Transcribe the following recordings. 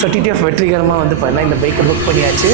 So TTF வெற்றிகரமாக வந்து பார்த்தீங்கன்னா இந்த பைக்கை புக் பண்ணியாச்சு.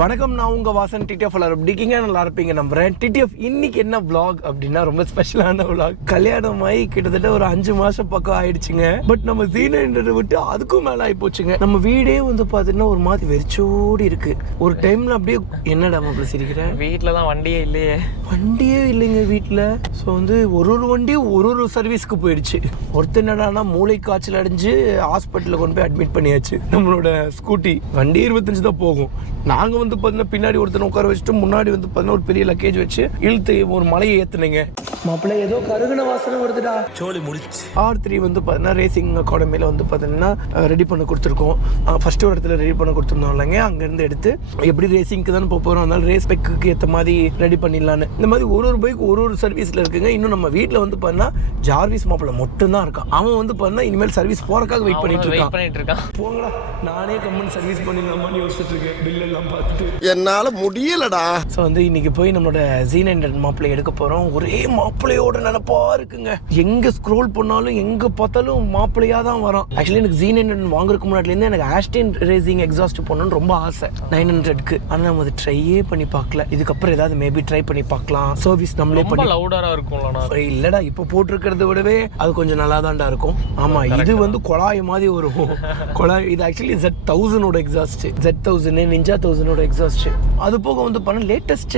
வணக்கம், நான் உங்கள் வாசன். டிடிஎஃப் எல்லாரும் இருக்கீங்க, நல்லா இருப்பீங்க நம்புறேன். டிடிஎஃப் இன்னைக்கு என்ன விளாக் அப்படின்னா ரொம்ப ஸ்பெஷலான விளாக். கல்யாணம் ஆகி கிட்டத்தட்ட ஒரு 5 மாசம் பக்கம் ஆயிடுச்சுங்க. பட் நம்ம ஜீனன்றதை விட்டு அதுக்கும் மேலே ஆகி போச்சுங்க. நம்ம வீடே வந்து பார்த்தீங்கன்னா ஒரு மாதிரி வெறிச்சோடி இருக்கு. ஒரு டைம்ல அப்படியே என்னடா மாப்பிள்ள சிரிக்கிறேன், வீட்டில் தான் வண்டியே இல்லைங்க வீட்டில். ஸோ வந்து ஒரு வண்டியும் ஒரு சர்வீஸ்க்கு போயிடுச்சு. ஒருத்தர் என்னடானா மூளை காய்ச்சல் அடைஞ்சு ஹாஸ்பிட்டலில் கொண்டு போய் அட்மிட் பண்ணியாச்சு. நம்மளோட ஸ்கூட்டி வண்டி 25 தான் போகும். நாங்கள் வந்து பார்த்தீங்கன்னா பின்னாடி ஒருத்தனை உட்கார வச்சுட்டு முன்னாடி வந்து பார்த்தீங்கன்னா ஒரு பெரிய லக்கேஜ் வச்சு இழுத்து ஒரு மலையை ஏற்றுனீங்க. மாப்பிள்ளை ஏதோ கருகுன வாசனை வருதுடா. சோழி முடிச்சு R3 வந்து பார்த்தீங்கன்னா ரேசிங் அகாடமியில் வந்து பார்த்தீங்கன்னா ரெடி பண்ண கொடுத்துருக்கோம். ஃபர்ஸ்ட் ஒரு இடத்துல ரெடி பண்ண கொடுத்துருந்தோம் இல்லைங்க. அங்கேருந்து எடுத்து எப்படி ரேசிங்க்கு தானே போகிறோம், அதனால ரேஸ் பைக்கு ஏற்ற மாதிரி ரெடி பண்ணிடலான்னு இந்த மாதிரி ஒரு பைக் ஒரு சர்வீஸில் இருக்குங்க. இன்னும் நம்ம வீட்டில் வந்து பார்த்தீங்கன்னா ஜார்விஸ் மாப்பிள்ளை மட்டும்தான் இருக்கான். அவன் வந்து பார்த்தீங்கன்னா இனிமேல் சர்வீஸ் போகிறக்காக வெயிட் பண்ணிட்டு இருக்கான். போங்கடா, நானே கம்மன் சர்வீஸ் பண்ணிடலாமான்னு யோசிச்சுட்டு இருக்கேன். பில் எல்லாம் பார்த்துட்டு என்னால முடியலடா. ஸோ வந்து இன்னைக்கு போய் நம்மளோட Z900 மாப்பிள்ளை எடுக்க போகிறோம். ஒரே மாப்பிள்ளையோட நினைப்பா இருக்குங்க. எங்கே ஸ்க்ரோல் பண்ணாலும் எங்கே பார்த்தாலும் மாப்பிள்ளையாக தான் வரும். ஆக்சுவலி எனக்கு Z900 வாங்குறதுக்கு முன்னாடிலேருந்து எனக்கு ஆஸ்டின் ரேசிங் எக்ஸாஸ்ட் பண்ணணும்னு ரொம்ப ஆசை 900க்கு. ஆனால் நம்ம அதை ட்ரையே பண்ணி பார்க்கல. இதுக்கப்புறம் ஏதாவது மேபி ட்ரை பண்ணி பார்க்கலாம். சர்வீஸ் நம்மளே பண்ணி லவுடரா இருக்கும். இல்லடா, இப்போ போட்டிருக்கிறத விடவே அது கொஞ்சம் நல்லா தான்டா இருக்கும். ஆமா, இது வந்து குழாய் மாதிரி வரும். குழாய் இது actually Z1000 exhaust, Z1000 ninja 1000 exhaust. அது போக வந்து பண்ண லேட்டஸ்ட்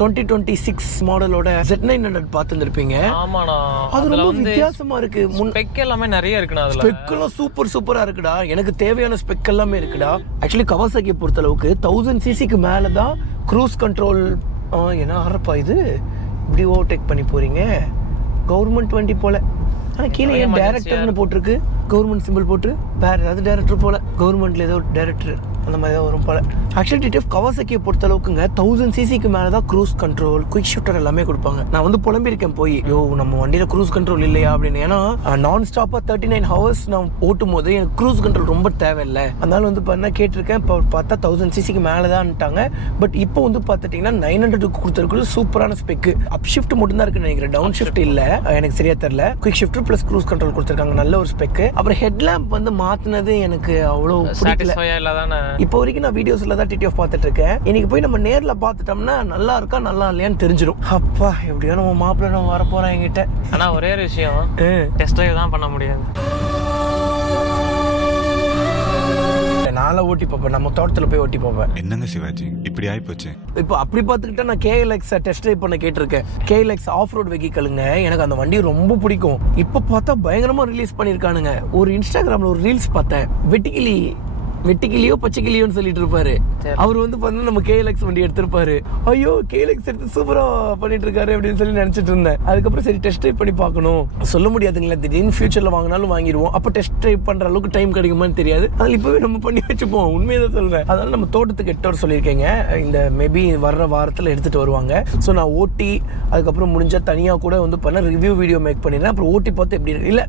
2026 மாடலோட Z900 பார்த்துருப்பீங்க. ஆமாடா, அது ரொம்ப வித்தியாசமா இருக்கு. ஸ்பெக் எல்லாமே நிறைய இருக்குடா. அதுல ஸ்பெக் எல்லாம் சூப்பரா இருக்குடா. எனக்கு தேவையான ஸ்பெக் எல்லாமே இருக்குடா. ஆக்சுவலி கவாசாக்கியை பொறுத்த அளவுக்கு 1000 சிசிக்கு மேல தான் க்ரூஸ் கண்ட்ரோல். என்ன ஆறப்பா இது இப்படி ஓவர்டேக் பண்ணி போறீங்க? கவர்மெண்ட் வண்டி போல. ஆனா கீழே ஏன் டைரக்டர்னு போட்டிருக்கு? கவர்மெண்ட் சிம்பிள் போட்டு வேற ஏதாவது டைரக்டர் போல. கவர்மெண்ட்ல ஏதோ டைரக்டர் அந்த மாதிரி தான் வரும் போல. ஆக்சுவலி டிடிஎஃப் கவாசாக்கியை பொறுத்த அளவுக்குங்க 1000 சிசிக்கு மேலே தான் க்ரூஸ் கண்ட்ரோல், குயிக் ஷூட்டர் எல்லாமே கொடுப்பாங்க. நான் வந்து புலம்பிருக்கேன் போய், நம்ம வண்டியில் க்ரூஸ் கண்ட்ரோல் இல்லையா அப்படின்னு. ஏன்னா நான் ஸ்டாப்பாக 39 ஹவர்ஸ் நான் ஓட்டும் போது எனக்கு க்ரூஸ் கண்ட்ரோல் ரொம்ப தேவையில்லை. அதனால வந்து பார்த்தா கேட்டிருக்கேன். இப்போ பார்த்தா 1000 சிசிக்கு மேலே தான்ட்டாங்க. பட் இப்போ வந்து பார்த்துட்டிங்கன்னா 900 கொடுத்துருக்குறது சூப்பரான ஸ்பெக்கு. அப் ஷிஃப்ட் மட்டும் தான் இருக்குன்னு நினைக்கிறேன், டவுன் ஷிஃப்ட் இல்லை. எனக்கு சரியா தெரியல. Quick shift plus cruise control கொடுத்துருக்காங்க, நல்ல ஒரு ஸ்பெக்கு. அப்புறம் ஹெட்லாம்ப் வந்து மாற்றினது எனக்கு அவ்வளோ பிடிக்கல. இப்போ வரைக்கும் நான் வீடியோஸ்ல தான் டிடிஎஃப் பார்த்துட்டு இருக்கேன். இன்னைக்கு போய் நம்ம நேர்ல பார்த்துட்டோம்னா நல்லா இருக்கா நல்லா இல்லையான்னு தெரிஞ்சிடும். அப்பா எப்படியோ நம்ம மாப்பிள்ளை நம்ம வர போறோம் என்கிட்ட. ஆனா ஒரே ஒரு விஷயம், டெஸ்ட் டிரைவ் தான் பண்ண முடியாது. நாளை ஓட்டி பார்ப்பேன், நம்ம தோட்டத்தில் போய் ஓட்டி பார்ப்பேன். என்னங்க சிவாஜி இப்படி ஆயிப்போச்சு? இப்போ அப்படி பார்த்துக்கிட்டா நான் KLX டெஸ்ட் ட்ரைவ் பண்ண கேட்டிருக்கேன். KLX ஆஃப் ரோட் வெஹிக்கலுங்க. எனக்கு அந்த வண்டி ரொம்ப பிடிக்கும். இப்போ பார்த்தா பயங்கரமா ரிலீஸ் பண்ணியிருக்கானுங்க. ஒரு இன்ஸ்டாகிராம்ல ஒரு ரீல்ஸ் பார்த்தேன். வெட்டிக்கிளியோ பச்சைக்கிளியோன்னு சொல்லிட்டு இருப்பாரு. அவர் வந்து பார்த்தீங்கன்னா நம்ம KLX வண்டி எடுத்திருப்பாரு. ஐயோ KLX எடுத்து சூப்பரா பண்ணிட்டு இருக்காரு அப்படின்னு சொல்லி நினைச்சிட்டு இருந்தேன். அதுக்கப்புறம் சரி டெஸ்ட் ட்ரைவ் பண்ணி பார்க்கணும். சொல்ல முடியாதுங்களா, திடீர்னு ஃபியூச்சர்ல வாங்கினாலும் வாங்கிடுவோம். அப்போ டெஸ்ட் ட்ரைவ் பண்ற அளவுக்கு டைம் கிடைக்குமான்னு தெரியாது. அதனால இப்பவே நம்ம பண்ணி வச்சுப்போம். உண்மையை தான் சொல்றேன். அதனால நம்ம தோட்டத்துக்கு 8 hour சொல்லியிருக்கேங்க. இந்த மேபி வர்ற வாரத்தில் எடுத்துட்டு வருவாங்க. ஸோ நான் ஓட்டி அதுக்கப்புறம் முடிஞ்சா தனியாக கூட வந்து பண்ண ரிவ்யூ வீடியோ மேக் பண்ணிடுறேன். அப்புறம் ஓட்டி பார்த்து எப்படி இருக்கு இல்லை,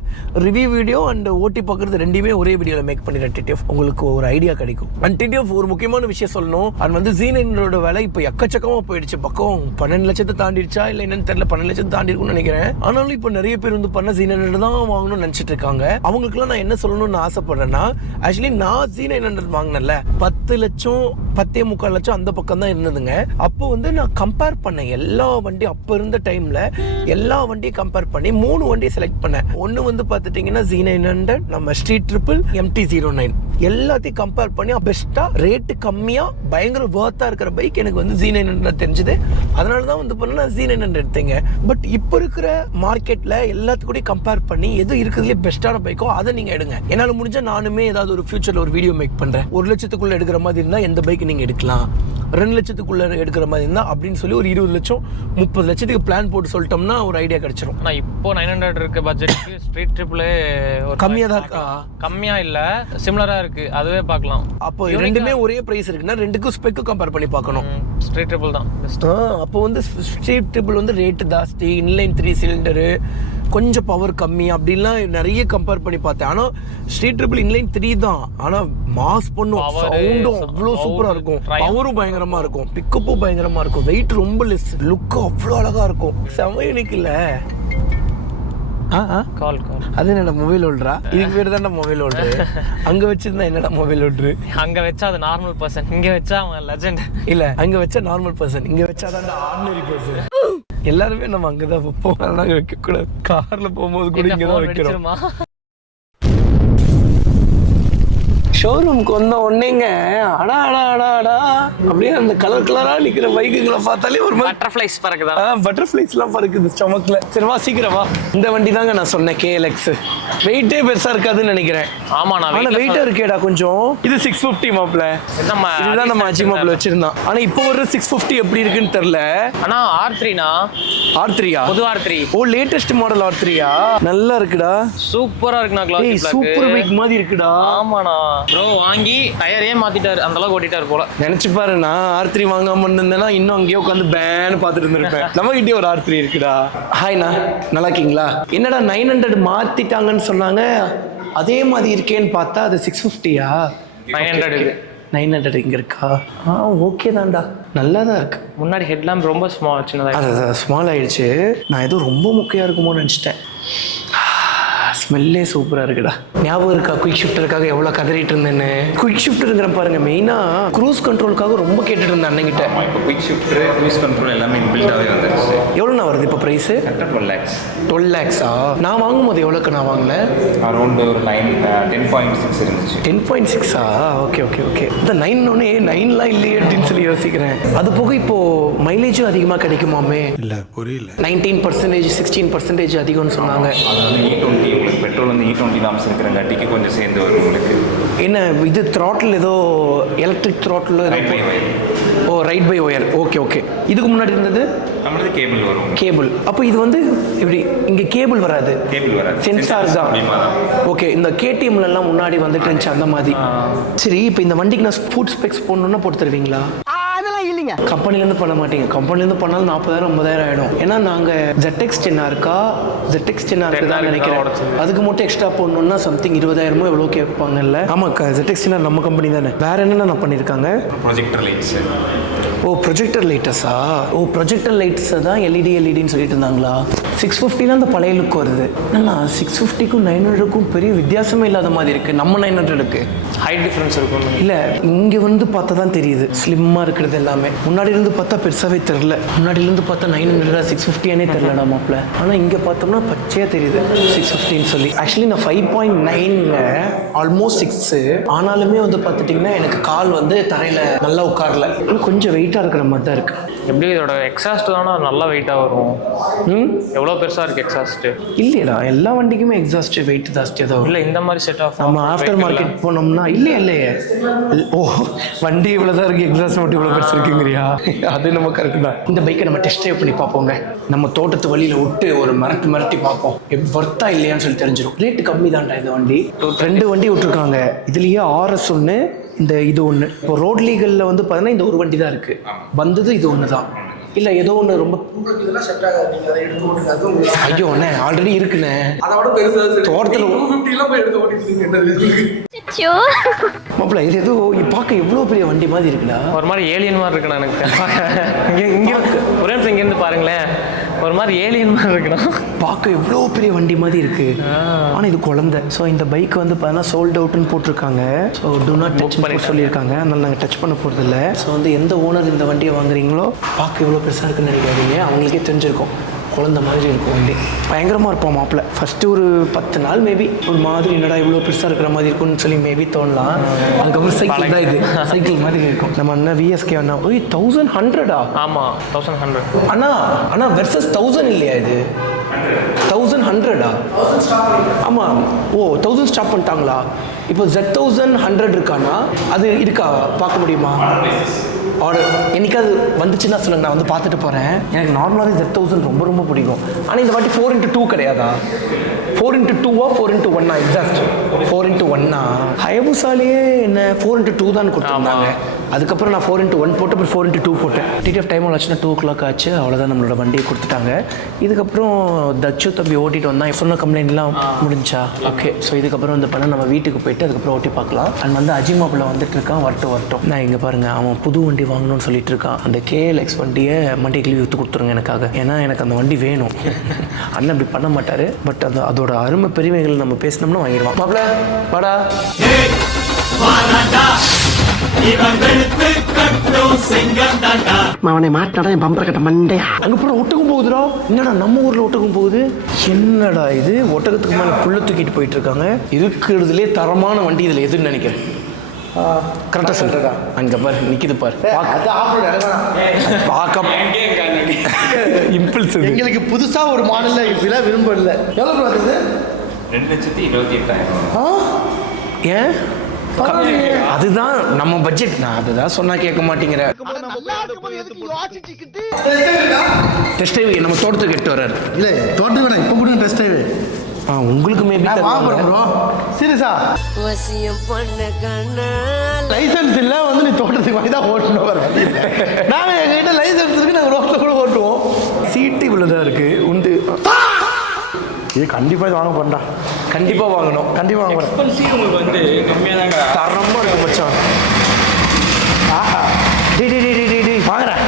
ரிவ்யூ வீடியோ அண்ட் ஓட்டி பார்க்கறது ரெண்டுமே ஒரே வீடியோவில் மேக் பண்ணிடுறேன். டிடிஎஃப் உங்களுக்கு ஒரு ஐடியா கிடைக்கும். அண்ட் டிடிஎஃப் ஒரு முக்கியமான விஷயம் சொல்லணும். அது வந்து Z900 விலை இப்போ எக்கச்சக்கமா போயிடுச்சு. பக்கம் 12 லட்சத்தை தாண்டிடுச்சா இல்லை என்னன்னு தெரியல. 12 லட்சத்தை தாண்டி இருக்கும்னு நினைக்கிறேன். ஆனாலும் இப்போ நிறைய பேர் வந்து பண்ண Z900 தான் வாங்கணும்னு நினைச்சிட்டு இருக்காங்க. அவங்களுக்குலாம் நான் என்ன சொல்லணும்னு ஆசைப்படுறேன்னா, ஆக்சுவலி நான் Z900 வாங்கினேன்ல 10 லட்சம் 10.25 லட்சம் அந்த பக்கம் தான் இருந்ததுங்க. அப்போ வந்து நான் கம்பேர் பண்ணேன் எல்லா வண்டி. அப்போ இருந்த டைம்ல எல்லா வண்டியும் கம்பேர் பண்ணி 3 வண்டியை செலக்ட் பண்ணேன். ஒன்று வந்து பார்த்துட்டீங்கன்னா Z900, நம்ம ஸ்ட்ரீட் ட்ரிபிள், MT-09 எல்லாத்தையும் கம்பேர் பண்ணி பெஸ்டா ரேட்டு கம்மியா பயங்கர வர்த்தா இருக்கிற பைக் எனக்கு வந்து Z900 தெரிஞ்சது. அதனாலதான் வந்து பண்ண நான் Z900 எடுத்தேங்க. பட் இப்போ இருக்கிற மார்க்கெட்ல எல்லாத்துக்கூடயும் கம்பேர் பண்ணி எது இருக்கிறதுலே பெஸ்டான பைக்கோ அதை நீங்க எடுங்க. என்னால முடிஞ்சா நானுமே ஏதாவது ஒரு ஃபியூச்சர்ல ஒரு வீடியோ மேக் பண்றேன். 1 லட்சத்துக்குள்ள எடுக்கிற மாதிரி இருந்தா எந்த பைக் நீங்க எடுக்கலாம், 2 லட்சத்துக்குள்ள எடுக்கிற மாதிரி இருந்தா அப்படின்னு சொல்லி ஒரு 20 லட்சம் 30 லட்சத்துக்கு பிளான் போட்டு சொல்லிட்டோம்னா ஒரு ஐடியா கிடைச்சிரும். ஆனா இப்போ 900 இருக்க பட்ஜெட்டுக்கு ஸ்ட்ரீட் ட்ரிபிள் கம்மியா தான் இருக்கா? கம்மியா இல்ல, சிமிலரா இருக்கு. அதுவே பார்க்கலாம். அப்போ ரெண்டுமே ஒரே பிரைஸ் இருக்குன்னா ரெண்டுக்கும் ஸ்பெக் கம்பேர் பண்ணி பார்க்கணும். ஸ்ட்ரீட் ட்ரிபிள் தான் பெஸ்ட். அப்போ வந்து ஸ்ட்ரீட் ட்ரிபிள் வந்து ரேட்டு ஜாஸ்தி, இன்லைன் 3 சிலிண்டரு, கொஞ்சம் பவர் கம்மி அப்படின்லாம் நிறைய கம்பேர் பண்ணி பார்த்தேன். ஆனால் ஸ்ட்ரீட் ட்ரிபிள் இன்லைன் 3 தான். ஆனால் மாஸ் பண்ணும், சவுண்டும் அவ்வளோ சூப்பராக இருக்கும், பவரும் பயங்கரமாக இருக்கும், பிக்கப்பும் பயங்கரமாக இருக்கும், வெயிட் ரொம்ப லெஸ், லுக்கும் அவ்வளோ அழகாக இருக்கும். செம எனக்கு இல்லை கால் அது என்னடா மொபைல் ஹோல்டரா? இதுக்கு பேர் தான்டா மொபைல் ஹோல்டரு. அங்கே வச்சிருந்தா என்னடா மொபைல் ஹோல்டரு? அங்க வச்சா அது நார்மல் பர்சன், இங்க வச்சா அவன் லெஜெண்ட். இல்லை, அங்கே வச்சா நார்மல் பர்சன், இங்கே வச்சா தான்டா ஆர்டினரி பர்சன். எல்லாருமே நம்ம அங்கே தான் வைப்போம், ஆனால் நாங்கள் வைக்கக்கூடாது. காரில் போகும்போது கூட இங்கே தான் வைக்கிறோம். ஷோரூமுக்கு வந்த உடனேங்க அடா அடா அடா அடா அப்படியே அந்த கலர் கலராக நிற்கிற பைக்குகளை பார்த்தாலே ஒரு மாதிரி பட்டர்ஃப்ளைஸ் பறக்குதா? பட்டர்ஃப்ளைஸ்லாம் பறக்குது ஸ்டொமக்கில். சரிவா சீக்கிரமா. இந்த வண்டி தாங்க நான் சொன்னேன், KLX. வெயிட்டே பெருசாக இருக்காதுன்னு நினைக்கிறேன். ஆமா, நான் ஆனால் வெயிட்டாக இருக்கேடா கொஞ்சம். இது 650 மாப்பிள. இதுதான் நம்ம அஜி மாப்பிள வச்சிருந்தான். ஆனால் இப்போ ஒரு 650 எப்படி இருக்குன்னு தெரியல. ஆனா R3னா? R3யா? புது R3. ஓ, லேட்டஸ்ட் மாடல் R3யா? நல்லா இருக்குடா, சூப்பரா இருக்குண்ணா. கிளாஸ் சூப்பர் பைக் மாதிரி இருக்குடா. ஆமாண்ணா ப்ரோ, வாங்கி டயரே மாத்திட்டாரு, அந்த அளவுக்கு ஓட்டிட்டாரு போல. நினைச்சு பாரு, நான் R3 வாங்காம இருந்தேன்னா இன்னும் அங்கேயே உட்காந்து பேன்னு பார்த்துட்டு இருந்திருப்பேன். நம்ம கிட்டே ஒரு R3 இருக்குடா. ஹாய்ண்ணா, நல்லா இருக்கீங்களா? என்னடா 900 மாத்திட்டாங்கன்னு சொன்னாங்க, அதே மாதிரி இருக்கேன்னு பார்த்தா அது 650யா? 900 இது. 900 இங்க இருக்கா? ஓகே தான்டா, நல்லா தான் இருக்கு. முன்னாடி ஹெட்லாம்ப் ரொம்ப ஸ்மால், சின்னதாக. அது ஸ்மால் ஆயிடுச்சு. நான் ஏதோ ரொம்ப முக்கியம் இருக்குமோன்னு நினச்சிட்டேன். ஸ்மெல்லே சூப்பராக இருக்குடா. ஞாபகம் இருக்கா குயிக் ஷிஃப்டருக்காக எவ்வளோ கதறிட்டு இருந்தேன்னு? குயிக் ஷிஃப்டருங்கிற பாருங்க, மெயினாக க்ரூஸ் கண்ட்ரோலுக்காக ரொம்ப கேட்டுட்டு இருந்தேன் அண்ணங்கிட்ட. இப்போ குயிக் ஷிஃப்டர், க்ரூஸ் கண்ட்ரோல் எல்லாமே இன்பில்டாகவே வந்துருச்சு. எவ்வளோண்ணா வருது இப்போ ப்ரைஸு? 12 lakhs. 12 lakhs-ஆ? நான் வாங்கும்போது எவ்வளோக்கு நான் வாங்கினேன்? அரௌண்ட் ஒரு 10.6 இருந்துச்சு. 10.6-ஆ? Okay okay okay. இந்த 9 9லாம் இல்லையே அப்படின்னு சொல்லி யோசிக்கிறேன். அது போக இப்போது மைலேஜும் அதிகமாக கிடைக்குமாமே? இல்லை புரியல. 19%, 16% அதிகம்னு சொன்னாங்க. அது வந்து E20, உங்களுக்கு பெட்ரோல் வந்து E20 நாம்ஸ் இருக்கிறங்காட்டிக்கு கொஞ்சம் சேர்ந்து வரும் உங்களுக்கு. என்ன இது த்ராட்டில் ஏதோ electric throttle ride by wire. ஓ, ride by wire. Okay okay. இதுக்கு முன்னாடி இருந்தது நம்மளது கேபிள் வரும். கேபிள். அப்போ இது வந்து இப்படி இங்கே கேபிள் வராது, கேபிள் வராது, சென்சார் தான். ஓகே, இந்த KTMலாம் முன்னாடி வந்துட்டு இருந்துச்சு அந்த மாதிரி. சரி, இப்போ இந்த வண்டிக்கு நான் ஃபுட் ஸ்பெக்ஸ் போடணுன்னா போட்டு தருவீங்களா? கம்பெனிலேருந்து பண்ண மாட்டீங்க. கம்பெனிலேருந்து பண்ணாலும் 40,000 50,000 ஆகிடும். ஏன்னா நாங்கள் ZX 10 இருக்கா, ZX 10 இருக்குதான் நினைக்கிறேன். அதுக்கு மட்டும் எக்ஸ்ட்ரா போடணுன்னா சம்திங் 20,000 எவ்வளோ கேட்பாங்கல்ல? ஆமாம், ZX 10 நம்ம கம்பெனி தானே. வேற என்னென்ன நான் பண்ணியிருக்காங்க? Projector lights. ஓ, ப்ரொஜெக்டர் லைட்டஸா? ஓ, ப்ரொஜெக்டர் லைட்ஸை தான் எல்இடின்னு சொல்லிட்டு இருந்தாங்களா? 650லாம் அந்த பழைய லுக் வருது. என்னன்னா 650க்கும் 900க்கும் பெரிய வித்தியாசமே இல்லாத மாதிரி இருக்குது. நம்ம 900க்கு ஹைட் டிஃப்ரென்ஸ் இருக்கும். இல்லை, இங்கே வந்து பார்த்தா தான் தெரியுது ஸ்லிம்மாக இருக்கிறது எல்லாமே. முன்னாடி இருந்து பார்த்தா பெருசாகவே தெரில. முன்னாடி இருந்து பார்த்தா 900 650 தெரிலடா மாப்பிள்ள. ஆனால் இங்கே பார்த்தோம்னா பச்சையாக தெரியுது 650ன்னு சொல்லி. ஆக்சுவலி நான் 5.9 ஆல்மோஸ்ட் 6. ஆனாலுமே வந்து பார்த்துட்டிங்கன்னா எனக்கு கால் வந்து தரையில் நல்லா உட்காரல. கொஞ்சம் வெயிட்டாக இருக்கிற மாதிரி தான் இருக்குது. எப்படி இதோட எக்ஸாஸ்ட் தானே நல்லா வெயிட்டாக வரும்? எவ்வளோ பெருசாக இருக்குது எக்ஸாஸ்ட்? இல்லையடா, எல்லா வண்டிக்குமே எக்ஸாஸ்ட் வெயிட் ஜாஸ்தியாக தான் வரும். இல்லை, இந்த மாதிரி செட் ஆஃப் நம்ம ஆஃப்டர் மார்க்கெட் போனோம்னா இல்லையே. ஓ, வண்டி இவ்வளோ தான் இருக்குது, எக்ஸாஸ்ட் மட்டும் இவ்வளோ பெருசு இருக்குங்கிறியா? அது நம்ம கரெக்டு தான். இந்த பைக்கை நம்ம டெஸ்ட் ட்ரைவ் பண்ணி பார்ப்போங்க. நம்ம தோட்டத்து வழியில் விட்டு ஒரு மிரட்டி பார்ப்போம், ஒர்த்தா இல்லையான்னு சொல்லி தெரிஞ்சிடும். ரேட்டு கம்மி தான்டா இந்த வண்டி. 2 வண்டி விட்டுருக்காங்க. இதுலேயே RS ஒன்று, இந்த இது ஒன்று. இப்போ ரோட் லீகலில் வந்து பார்த்தீங்கன்னா இந்த ஒரு வண்டி தான் இருக்குது. வந்தது இது ஒன்று தான். இல்லை, ஏதோ ஒன்று ரொம்ப இதெல்லாம் செட் ஆகாது. நீங்கள் அதை எடுத்து ஓட்டுங்க. ஐயோ அண்ணே, ஆல்ரெடி இருக்குண்ணே. அதோட பெருசாக தோட்டத்தில் 250 போய் எடுத்து ஓட்டிட்டு மாப்பிள்ள. இது ஏதோ பார்க்க எவ்வளோ பெரிய வண்டி மாதிரி இருக்குடா. ஒரு மாதிரி ஏலியன் மாதிரி இருக்குண்ணா எனக்கு. இங்கே ஒரே நிமிஷம் இங்கேருந்து பாருங்களேன், ஒரு மாதிரி ஏலியன் மாதிரி இருக்குண்ணா. பார்க்க எவ்வளோ பெரிய வண்டி மாதிரி இருக்கு. ஆனால் இது குழந்தை. ஸோ இந்த பைக் வந்து பார்த்தீங்கன்னா சோல்ட் அவுட்னு போட்டிருக்காங்க. ஸோ டூ நாட் டச் பண்ணி சொல்லியிருக்காங்க. அதனால நாங்கள் டச் பண்ண போகிறதில்ல. ஸோ வந்து எந்த ஓனர் இந்த வண்டியை வாங்குறீங்களோ பார்க்க எவ்வளோ பெருசாக இருக்குன்னு நினைக்காதீங்க. அவங்களுக்கே தெரிஞ்சிருக்கும், குழந்தை மாதிரி இருக்கும் வண்டி. பயங்கரமாக இருப்போம் மாப்பிள்ள. ஃபஸ்ட்டு ஒரு 10 நாள் மேபி ஒரு மாதிரி என்னடா இவ்வளோ பெருசாக இருக்கிற மாதிரி இருக்கும்னு சொல்லி மேபி தோணலாம். அதுக்கப்புறம் சைக்கிள் தான், இது சைக்கிள் மாதிரி இருக்கும். நம்ம என்ன VSK அண்ணா 1100-ஆ? ஆமாம், 1100. அண்ணா வெர்சஸ் 1000 இல்லையா? இது 1100-ஆ? ஆமாம். ஓ, 1000 ஸ்டாப் பண்ணிட்டாங்களா? இப்போ Z1100 இருக்காண்ணா? அது இருக்கா, பார்க்க முடியுமா? ஆர்டர் என்னைக்காவது வந்துச்சுன்னா சொல்லுங்க, நான் வந்து பார்த்துட்டு போகிறேன். எனக்கு நார்மலாகவே Z1000 ரொம்ப ரொம்ப பிடிக்கும். ஆனால் இந்த வாட்டி 4x2 கிடையாதா? 4x2-ஆ 4x1-ஆ? எக்ஸாக்ட் 4x1-ஆ? ஹயபுசாலேயே என்ன 4x2 தான் கொடுத்துருந்தாங்க. அதுக்கப்புறம் நான் 4x1 போட்டு அப்புறம் 4x2 போட்டேன். டிடிஎஃப் டைம் ஆச்சுன்னா 2 o'clock ஆச்சு. அவ்வளோதான், நம்மளோட வண்டியை கொடுத்துட்டாங்க. இதுக்கப்புறம் தச்சு தம்பி ஓட்டிட்டு வந்தான். சொன்ன கம்ப்ளைண்ட்லாம் முடிஞ்சா? ஓகே. ஸோ இதுக்கப்புறம் வந்து பண்ண நம்ம வீட்டுக்கு போயிட்டு போயிட்டு அதுக்கப்புறம் ஓட்டி பார்க்கலாம். அண்ட் வந்து அஜய் மாப்பிள்ள வந்துட்டு இருக்கான், வரட்டும். நான் இங்கே பாருங்க, அவன் புது வண்டி வாங்கணும்னு சொல்லிட்டு இருக்கான். அந்த KLX வண்டியை மண்டி கிளி விற்று கொடுத்துருங்க எனக்காக, ஏன்னா எனக்கு அந்த வண்டி வேணும். அண்ணன் அப்படி பண்ண மாட்டாரு, பட் அதோட அருமை பெருமைகள் நம்ம பேசினோம்னா வாங்கிடுவான். மாப்பிள்ள வாடா. அவனை மாட்டாடா என் பம்பர கட்ட மண்டையா. அங்க போன ஒட்டகம் போகுதுடா. என்னடா நம்ம ஊர்ல ஒட்டகம் போகுது? என்னடா இது? ஒட்டகத்துக்கு மேல புல்ல தூக்கிட்டு போயிட்டு இருக்காங்க. இருக்கிறதுலே தரமான வண்டி இதுல எதுன்னு நினைக்கிறேன்? கரெக்டா சொல்றதா? அங்க பாரு நிக்குது பாரு. இம்பல்ஸ். எங்களுக்கு புதுசா ஒரு மாடல்ல விலை விரும்பல. எவ்வளவு வருது? 2,28,000. ஏன்? அதுதான் நம்ம பட்ஜெட். நான் அதுதான் சொன்னா கேட்க மாட்டேங்கிற. டெஸ்ட் டிரைவ் நம்ம தோட்டத்துக்கு எட்டு வர்றாரு. இல்ல தோட்டத்துக்கு வேணாம், இப்ப கூட டெஸ்ட் டிரைவ். உங்களுக்கு மேபி சீரியஸா லைசன்ஸ் இல்ல வந்து நீ தோட்டத்துக்கு வாங்கி தான் ஓட்டணும். நாங்க எங்ககிட்ட லைசன்ஸ் இருக்கு, நாங்க ரோட்ல கூட ஓட்டுவோம். சீட்டு இவ்வளவுதான் இருக்கு. உண்டு. இது கண்டிப்பா இது வாங்க போறா. கண்டிப்பா வாங்கணும். கண்டிப்பா வாங்க போறேன். உங்களுக்கு வந்து கம்மியாக தாங்க தரமா இருக்கு மச்சான். வாங்குறேன்.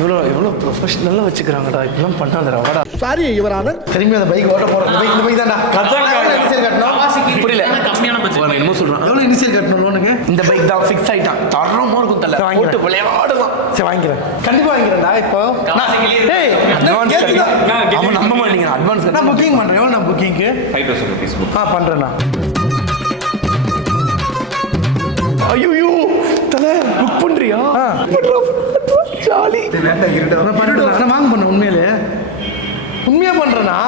எவ்வளோ ப்ரொஃபஷனலாக வச்சுக்கிறாங்கடா. இப்பெல்லாம் பண்ணாதடா. வாடா. சாரி இவரான திரும்பி அந்த பைக் ஓட்ட போறோம். இந்த பைக் தான்டா. இனிஷியல் கட்டணும். புரியல. கம்மியான பட்ஜெட் என்னமோ சொல்றான். எவ்வளவு இனிஷியல் கட்டணும் லோனுக்கு? இந்த பைக் தான் ஃபிக்ஸ் ஆயிட்டான். தரமா இருக்கும் தல. போட்டு விளையாடலாம். சரி வாங்கிக்கிறேன். கண்டிப்பா வாங்கிக்கிறேன்டா. இப்போ அட்வான்ஸ் அவன் நம்ப மாட்டீங்க. அட்வான்ஸ் நான் புக்கிங் பண்றேன். எவ்வளவு நான் புக்கிங்க்கு? 5,000 rupees book. பண்றேண்ணா. ஐயோ தல புக் பண்றியா? ஜாலி. நான் வாங்க பண்ண உண்மையா பண்றேனா?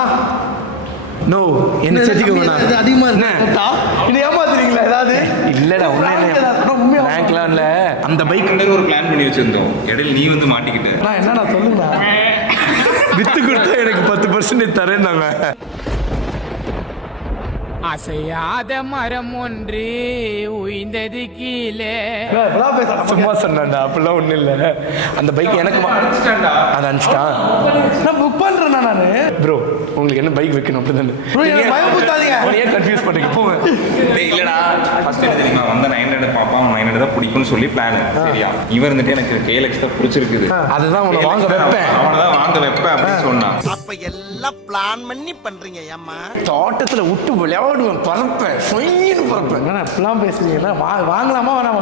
நோ என்ன செஞ்சுக்கோங்க. இது அதிகமா இருக்கா? இது ஏமாத்துறீங்களா ஏதாவது? இல்லடா உண்மையா பேங்க்லாம் இல்ல. அந்த பைக் ஒரு பிளான் பண்ணி வச்சிருந்தோம். இடையில நீ வந்து மாட்டிக்கிட்ட. நான் என்னடா சொல்லுங்க. வித்து கொடுத்தா எனக்கு 10% தரேன்னாங்க. அசையாத மரம் ஒன்று உயிர்ந்தது கீழே. சும்மா சொன்னான்டா, அப்படிலாம் ஒண்ணும் இல்ல. அந்த பைக் எனக்கு அது அனுப்பிச்சிட்டான். நான் புக் பண்றேன்னா நானு. ப்ரோ உங்களுக்கு என்ன பைக் வைக்கணும் அப்படிதானே? பயமுத்தாதீங்க. ஏன் கன்ஃபியூஸ் பண்ணுங்க போங்க. இல்லடா ஃபர்ஸ்ட் என்ன தெரியுமா, வந்த 900 பாப்பா 900 தான் பிடிக்கும்னு சொல்லி பிளான். சரியா, இவன் இருந்துட்டு எனக்கு KLX தான் பிடிச்சிருக்குது, அதுதான் உன்னை வாங்க வைப்பேன், அவனை தான் வாங்க வைப்பேன் அப்படின்னு சொன்னான். அப்ப எல்லாம் பிளான் பண்ணி பண்றீங்க ஏம்மா? தோட்டத்துல விட்டு விளையாடுவேன், பறப்பேன், சொயின்னு பறப்பேன். இப்பெல்லாம் பேசுறீங்க. வாங்கலாமா வேணாம்?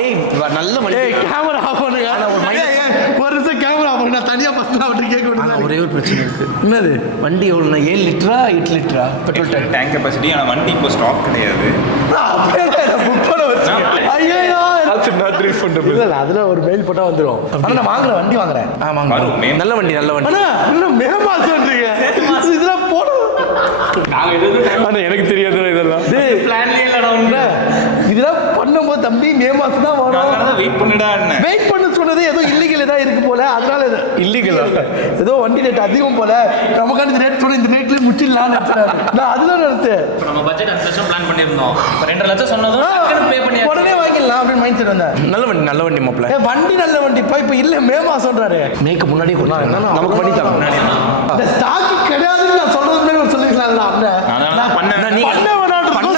நல்ல வண்டி. கேமரா ஆஃப் பண்ணுங்க. ஒரு நிமிஷம் கேமரா ஆஃப் பண்ணு. நான் தனியா பசங்க அப்படி கேட்க முடியாது. ஒரே ஒரு பிரச்சனை இருக்கு. என்னது? வண்டி எவ்வளோண்ணா? 7 லிட்டரா 8 லிட்டரா பெட்ரோல் டேங்க் கெப்பாசிட்டி. ஆனால் வண்டி இப்போ ஸ்டாக் கிடையாது. புக் பண்ண வச்சு ஐயோ இல்ல அதுல ஒரு மெயில் போட்டா வந்துரும். ஆனா நான் வாங்குறேன், வண்டி வாங்குறேன். நல்ல வண்டி நல்ல வண்டி. ஆனா இன்னும் மே மாசம் சொல்றீங்க, இதெல்லாம் போடும். எனக்கு தெரியாது இதெல்லாம். பிளான்லயே இல்லடா. இதெல்லாம் பண்ணும்போது தம்பி மே மாசம் தான் வரும். வெயிட் பண்ணுடா. வெயிட் பண்ண சொன்னது ஏதோ இல்லீகல் ஏதாவது இருக்கு போல, அதனால இல்லீகல் ஏதோ வண்டி ரேட் அதிகம் போல, நமக்கான இந்த ரேட் சொன்ன இந்த ரேட்ல முடிச்சிடலாம்னு நான் அதுதான் நினைச்சேன். நம்ம பட்ஜெட் 5 லட்சம் பிளான் பண்ணியிருந்தோம். 2.5 லட்சம் சொன்னதும் பே பண்ணி உடனே வாங்கிடலாம் அப்படின்னு மைண்ட் செட் வந்தேன். நல்ல வண்டி மாப்பிள்ள. வண்டி நல்ல வண்டிப்பா. இப்ப இல்ல மே மாசம்ன்றாரு. மேக்கு முன்னாடியே கொடுத்தாங்க, நமக்கு பண்ணி தரோம். இந்த ஸ்டாக் கிடையாதுன்னு நான் சொல்றது முன்னாடி ஒரு சொல்லிருக்கலாம்ல அண்ணன். நான் பண்ண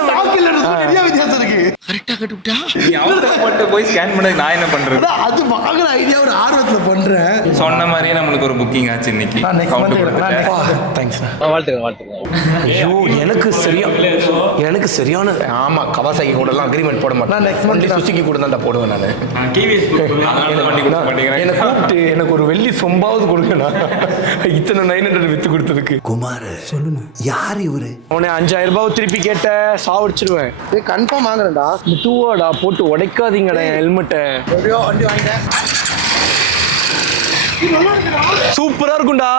ஸ்டாக் இல்ல, நிறைய வித்தியாசம் இருக்கு. கரெக்டா கட்டுட்டா நீ அவசரப்பட்டு போய் ஸ்கேன் பண்ண நான் என்ன பண்றது? அது வாங்குற ஐடியா ஒரு ஆர்வத்துல பண்றேன். சொன்ன மாதிரியே நம்மளுக்கு ஒரு புக்கிங் ஆச்சு இன்னைக்கு. தேங்க்ஸ். ஐயோ எனக்கு சரியான ஆமா கவாசாகி கூட எல்லாம் அக்ரிமெண்ட் போட மாட்டேன். நான் நெக்ஸ்ட் மந்த் சுசுகி கூட தான் போடுவேன் நான். எனக்கு கூப்பிட்டு எனக்கு ஒரு வெள்ளி சொம்பாவது கொடுங்கண்ணா, இத்தனை 900 வித்து கொடுத்ததுக்கு. குமார் சொல்லுங்க, யார் இவரு? அவனை 5000 ரூபாய் திருப்பி கேட்ட சாவடிச்சிருவேன். கன்ஃபார்ம் வாங்குறேன்டா. தூவாடா போட்டு உடைக்காதீங்கடா ஹெல்மெட்டை. எப்படியோ வண்டி வாங்கிட்டேன். சூப்பரா இருக்கும்டா.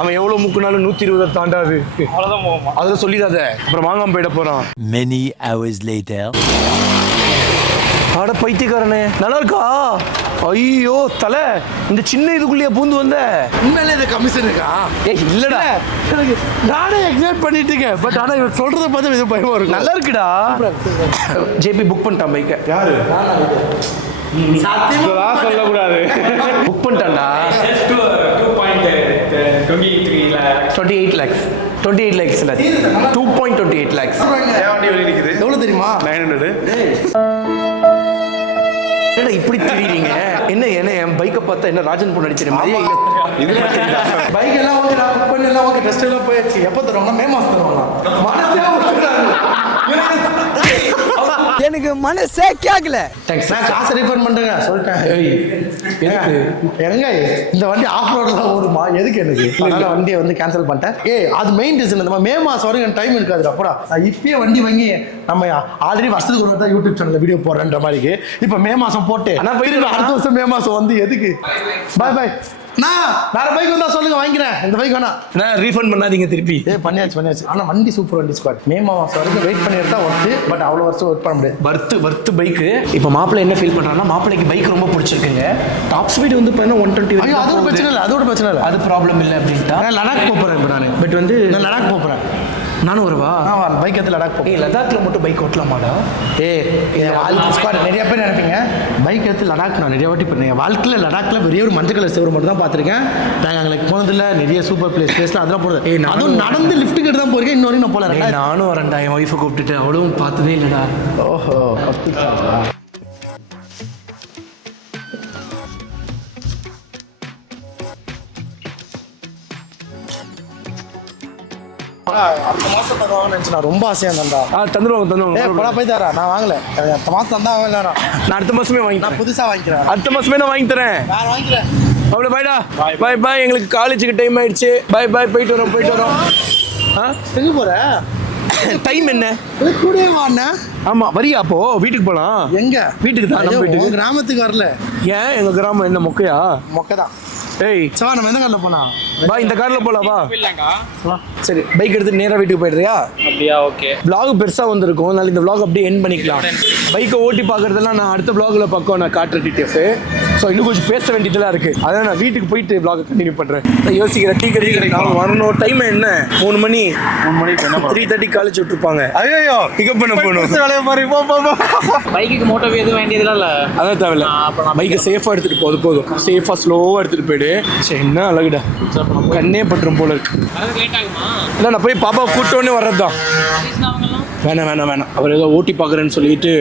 அவன் எவ்வளவு முக்குனாலும் 120 தாண்டாது. அதுல சொல்லிடாத, அப்புறம் வாங்காம போயிட போறான். Many hours later. ஆட பைத்தியக்காரனே, நல்லா இருக்கா? ஐயோ தல, இந்த சின்ன இதுக்குள்ளேயே பூந்து வந்த. உண்மையிலே இது கமிஷன் இருக்கா? இல்லடா, நானே எக்ஸைட் பண்ணிட்டு இருக்கேன். பட் ஆனா இவன் சொல்றத பார்த்தா இது பயமா இருக்கு. நல்லா இருக்குடா. ஜேபி புக் பண்ணிட்டான் பைக்கை. யாரு? சொல்லக்கூடாது. புக் பண்ணிட்டான்டா. 2.23 28 lakhs 28 lakhs இல்ல 2.28 lakhs எவ்வளோ தெரியுமா? 900. என்ன இப்படி தெரியுறீங்க? என்ன என் பைக்கை பார்த்தா என்ன ராஜன் பொண்ணு அடிச்சிரு மாதிரியே இல்லை. பைக் எல்லாம் ஓகே, நான் புக் பண்ணி எல்லாம் ஓகே, டெஸ்ட் எல்லாம் போயாச்சு. எப்போ தருவாங்க? மே மாதம் தருவாங்க. மனசே எனக்கு மனசே கேட்கல. நான் காசை ரீஃபண்ட் பண்ணுறேங்க சொல்லிட்டேன். எங்க இந்த வண்டி ஆஃப் ரோடில் ஓடுமா? எதுக்கு எனக்கு? அதனால வண்டியை வந்து கேன்சல் பண்ணிட்டேன். அது மெயின் ரீசன். இந்த மே மாதம் வரைக்கும் எனக்கு டைம் இருக்காது. அப்படா நான் இப்பயே வண்டி வாங்கி நம்ம ஆல்ரெடி வருஷத்துக்கு ஒரு தான் யூடியூப் சேனலில் வீடியோ போடுறேன்ற மாதிரி இப்போ மே மாதம் போட்டு ஆனால் போயிட்டு அடுத்த வருஷம் மே மாதம் வந்து எதுக்கு? பாய் பாய். நான் வேற பைக் வந்தா சொல்லுங்க, வாங்கிக்கிறேன். இந்த பைக் வேணா. நான் ரீஃபண்ட் பண்ணாதீங்க திருப்பி. பண்ணியாச்சு. ஆனா வண்டி சூப்பர் வண்டி ஸ்குவாட். மே மாதம் வரைக்கும் வெயிட் பண்ணி எடுத்தா ஒர்த்து. பட் அவ்வளோ வருஷம் ஒர்க் பண்ண முடியாது. Worth bike. இப்போ மாப்பிள்ளை என்ன ஃபீல் பண்றாங்கன்னா, மாப்பிள்ளைக்கு பைக் ரொம்ப பிடிச்சிருக்குங்க. டாப் ஸ்பீடு வந்து பார்த்தா 120. அதோட பிரச்சனை இல்லை. அது ப்ராப்ளம் இல்லை அப்படின்ட்டா. நான் லடாக் போகிறேன் இப்போ. நான் பட் வந்து நான் லடாக் போகிறேன். நானும் வருவா பைக் எடுத்து லடாக் போகிறேன். லடாக்ல மட்டும் பைக் ஓட்டலாமாடா? நிறைய பேர் நினைப்பீங்க பைக் எடுத்து லடாக் நான் நிறைய வாட்டி பண்ணேன். வாழ்க்கையில் லடாக்ல பெரிய ஒரு மஞ்சள் கலர் சேவர் மட்டும் தான் பார்த்துருக்கேன். நாங்கள் அங்கே போனதில்ல. நிறைய சூப்பர் பிளேஸ்லாம் அதெல்லாம் போகிறது. அதுவும் நடந்து லிஃப்ட்டுக்கு எடுத்து தான் போயிருக்கேன். இன்னொரு நான் போல. நானும் வரேன்டா. என் ஒய்ஃபை கூப்பிட்டுட்டு அவளும் பார்த்ததே இல்லைடா. ஓஹோ. அடுத்த மாசம் தருவாங்கன்னு நினைச்சு நான் ரொம்ப ஆசையா இருந்தா. தந்துருவாங்க. போய் தரா நான் வாங்கல. அடுத்த மாசம் தந்தா வாங்கலாம். நான் அடுத்த மாசமே வாங்கி. நான் புதுசா வாங்கிக்கிறேன். அடுத்த மாசமே நான் வாங்கி தரேன். நான் வாங்கிக்கிறேன். அவ்வளோ பாய்டா. பாய். எங்களுக்கு காலேஜுக்கு டைம் ஆயிடுச்சு. பாய். போயிட்டு வரோம். எங்க போற? டைம் என்ன? கூடவே வாண்ணா. ஆமா வரியா? அப்போ வீட்டுக்கு போலாம். எங்க வீட்டுக்கு தான். நம்ம வீட்டுக்கு. கிராமத்துக்கு வரல. ஏன் எங்க கிராமம் என்ன மொக்கையா? மொக்கதான். ஏய் சவா நம்ம எந்த கார்ல போலாம்? வா இந்த கார்ல போலாம். வா. சரி பைக் எடுத்து நேரா வீட்டுக்கு போயிடுறியா? அப்படியா? ஓகே. vlog பெருசா வந்திருக்கும். அதனால இந்த vlog அப்படியே எண்ட் பண்ணிக்கலாம். பைக்கை ஓட்டி பார்க்கறதெல்லாம் நான் அடுத்த vlogல பக்கம் நான் காட்டுற டீட்டெயில்ஸ். ஸோ இன்னும் கொஞ்சம் பேச வேண்டியதெல்லாம் இருக்கு. அதான் நான் வீட்டுக்கு போயிட்டு vlog கண்டினியூ பண்றேன். நான் யோசிக்கிறேன் டீ கடைக்கு நான் வரணும். டைம் என்ன? 3 மணி. 3:30 காலேஜ் விட்டுருப்பாங்க. ஐயோ பிக்கப் பண்ண போகணும். வேலையை பாரு. போ. பைக்குக்கு மோட்டோ எதுவும் வேண்டியதுலாம் இல்லை. அதான் தேவையில்ல. பைக்கை சேஃபாக எடுத்துகிட்டு போதும். சேஃபாக ஸ்லோவாக எடுத்துகிட்டு போயிடு. சரி என்ன அழகுடா. கண்ணே பற்றும் போல இருக்கு. இல்லை நான் போய் பாப்பா கூட்டோன்னே வர்றது தான். வேணாம். அவர் ஏதோ ஓட்டி பார்க்குறேன்னு சொல்லிட்டு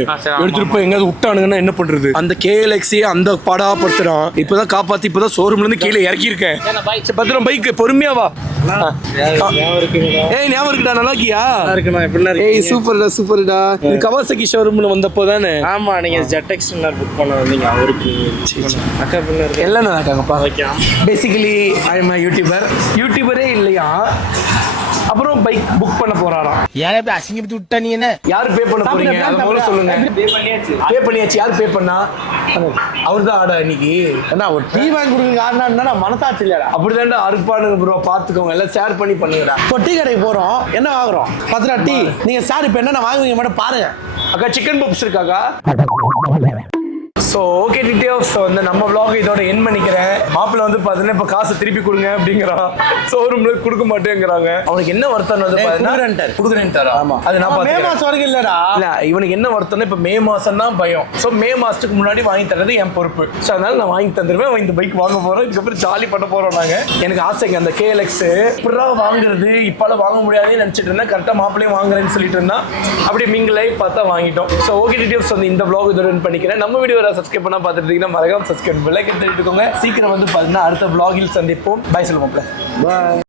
எடுத்துட்டு போய் எங்கேயாவது விட்டானுங்கன்னா என்ன பண்றது? அந்த KLX அந்த படாப்படுத்துறான். இப்போதான் காப்பாற்றி இப்போதான் ஷோரூம்லேருந்து கீழே இறக்கியிருக்கேன். சரி பத்திரம் பைக் பொறுமையா வா. ஏய் ஞாபகம் இருக்குடா. நல்லா இருக்கியா? ஏய் சூப்பர்டா. இது கவாசகி ஷோரூம்ல வந்தப்போ தானே? ஆமா, நீங்க ஜெட் எக்ஸ்டர்னர் புக் பண்ண வந்தீங்க. அவருக்கு அக்கா பின்னர் எல்லாம் நல்லா இருக்காங்கப்பா. பேசிக்கலி ஐ எம் யூடியூபரே இல்லையா? அப்புறம் பைக் புக் பண்ண போறாராம். ஏன் அசிங்கப்பட்டு விட்டா நீ? என்ன யார் பே பண்ண போறீங்க? அதை முதல்ல சொல்லுங்க. பே பண்ணியாச்சு. யார் பே பண்ணா? அவர் தான் ஆடா இன்னைக்கு. என்ன ஒரு டீ வாங்கி கொடுக்க காரணம் என்ன? மனசாட்சி இல்லையா? அப்படிதான்டா அறுப்பானுங்க ப்ரோ. பாத்துக்கோங்க எல்லாம் ஷேர் பண்ணி பண்ணுங்கடா. இப்போ டீ கடைக்கு போறோம். என்ன வாங்குறோம்? 10 ரூபா டீ. நீங்க சார் இப்போ என்ன வாங்குவீங்க மட்டும் பாருங்க. அக்கா சிக்கன் பப்ஸ் இருக்காக்கா? ஸோ ஓகே டீட்டெயில்ஸ் வந்து நம்ம vlog இதோட என் பண்ணிக்கிறேன். மாப்பிள்ள வந்து பார்த்தீங்கன்னா இப்போ காசு திருப்பி கொடுங்க அப்படிங்கிறான். ஷோரூம்ல கொடுக்க மாட்டேங்கிறாங்க. அவனுக்கு என்ன வருத்தம் கொடுக்குறேன்ட்டாரா? ஆமா அது நான் மே மாசம் வரைக்கும் இல்லடா. இல்ல இவனுக்கு என்ன வருத்தம்னா இப்போ மே மாசம் தான் பயம். ஸோ மே மாசத்துக்கு முன்னாடி வாங்கி தர்றது என் பொறுப்பு. ஸோ அதனால நான் வாங்கி தந்துடுவேன். இந்த பைக் வாங்க போறோம். இதுக்கப்புறம் ஜாலி பண்ண போறோம் நாங்க. எனக்கு ஆசைங்க அந்த KLX இப்பதான் வாங்குறது. இப்பெல்லாம் வாங்க முடியாதுன்னு நினைச்சிட்டு இருந்தேன். கரெக்டாக மாப்பிள்ளையும் வாங்குறேன்னு சொல்லிட்டு இருந்தா அப்படியே மிங்கிள் ஆகி பார்த்தா வாங்கிட்டோம். ஸோ ஓகே டீட்டெயில்ஸ் வந்து இந்த vlog இதோட என் பண்ணிக்கிறேன். நம்ம வீடியோ சப்ஸ்கிரைப் பண்ணா பார்த்துட்டு இருக்கீங்கன்னா மறக்காம சப்ஸ்கிரைப் பெல் ஐக்கன் தட்டிட்டு இருக்கோங்க. சீக்கிரம் வந்து பார்த்தீங்கன்னா அடுத்த vlogil சந்திப்போம். பாய் சொல்லுவோம்ல. பாய்.